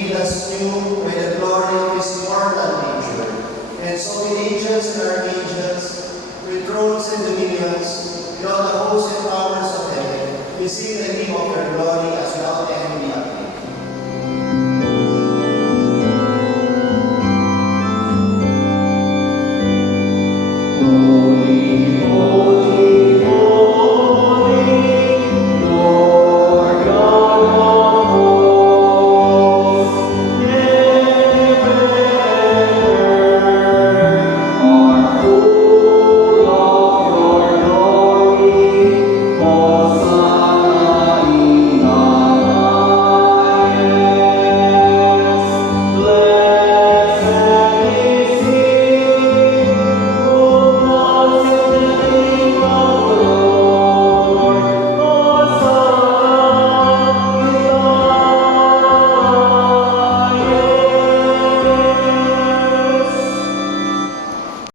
made us new by the glory of his immortal nature. And so with angels and archangels, with thrones and dominions, with all the hosts and powers of heaven, we sing the hymn of your glory as we out and we